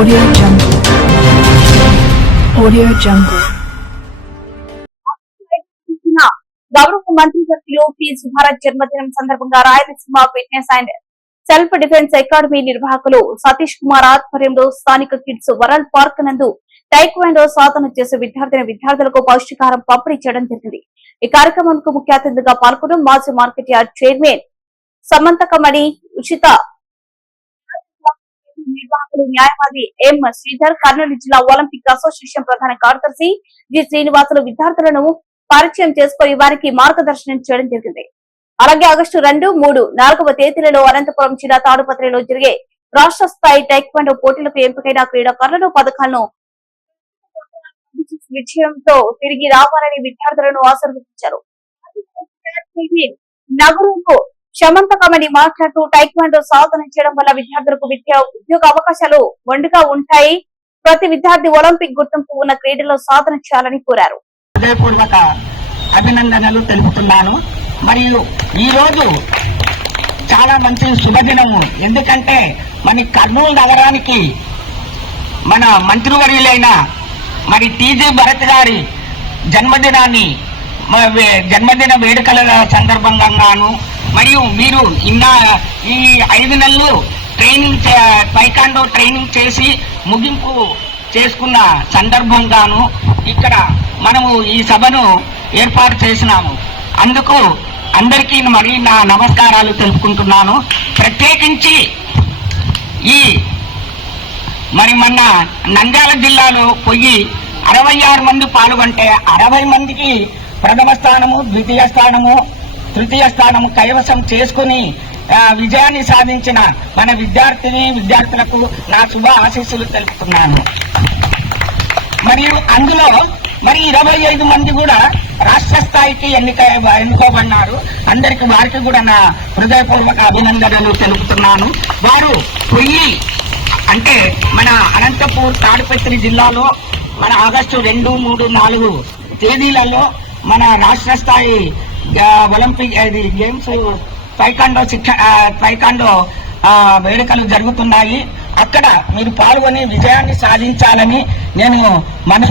Audio Jungle. Audio Jungle. గౌరవ మంత్రి వర్యులు పి సుభారాజ్ జన్మదినం సందర్భంగా Rayalaseema fitness and self defence academy నిర్వాహకులు సతీష్ కుమార్ ఆధ్వర్యంలో స్థానిక కిడ్స్ వరల్డ్ పార్క్ నందు టైక్వాండో సాధన చేసే విద్యార్థులకు పౌష్టికాహారం పంపిణీ చేయడం జరిగింది. ఈ కార్యక్రమానికి ముఖ్య అతిథిగా పాల్గొన్న మాజీ మార్కెట్ యార్డ్ చైర్మన్ సమంతకమణి, ఉచిత నిర్వాహకులు న్యాయవాది ఎం శ్రీధర్, కర్నూలు జిల్లా ఒలింపిక్ అసోసియేషన్ ప్రధాన కార్యదర్శి జి శ్రీనివాసులు విద్యార్థులను పరిచయం చేసుకుని వారికి మార్గదర్శనం చేయడం జరిగింది. అలాగే ఆగస్టు 2, 3, 4వ తేదీలలో అనంతపురం జిల్లా తాడుపత్రిలో జరిగే రాష్ట్ర స్థాయి టైక్వాండో పోటీలకు ఎంపికైన క్రీడాకారులను పథకాలను విజయంతో తిరిగి రావాలని విద్యార్థులను ఆశీర్వదించారు. నగరంలో సమంతకమణి మాట్లాడుతూ టైక్వాండో సాధన చేయడం వల్ల విద్యార్థులకు ఉద్యోగ అవకాశాలు మెండుగా ఉంటాయి. ప్రతి విద్యార్థి ఒలింపిక్ గుర్తింపు ఉన్న క్రీడల్లో సాధన చేయాలని కోరారు. హృదయపూర్వక అభినందనలు తెలుపుతున్నాను. మరియు ఈ రోజు చాలా మంచి శుభదినము. ఎందుకంటే మన కర్నూలు నగరానికి మన మంత్రివర్యులైన మరి టీజీ భరత్ గారి జన్మదిన వేడుకల సందర్భంగాను మరియు మీరు ఈ 5 నెలలు టైక్వాండో ట్రైనింగ్ చేసి ముగింపు చేసుకున్న సందర్భంగాను ఇక్కడ మనము ఈ సభను ఏర్పాటు చేసినాము. అందుకు అందరికీ మరి నా నమస్కారాలు తెలుపుకుంటున్నాను. ప్రత్యేకించి మరి మొన్న నంద్యాల జిల్లాలో 66 మంది పాల్గొంటే 60 మందికి ప్రథమ స్థానము, ద్వితీయ స్థానము, తృతీయ స్థానము కైవసం చేసుకుని విజయాన్ని సాధించిన మన విద్యార్థులకు నా శుభ ఆశీస్సులు తెలుపుతున్నాను. మరియు అందులో 25 మంది కూడా రాష్ట్ర స్థాయికి ఎన్నుకోబడినారు. వారికి కూడా నా హృదయపూర్వక అభినందనలు తెలుపుతున్నాను. వారు అంటే మన అనంతపూర్ తాడిపత్రి జిల్లాలో మన ఆగస్టు 2, 3, 4 తేదీలలో మన రాష్ట్ర స్థాయి ఒలింపిక్ గేమ్స్ టైక్వాండో వేడుకలు జరుగుతున్నాయి. అక్కడ మీరు పాల్గొని విజయాన్ని సాధించాలని నేను మనస్ఫూర్తిగా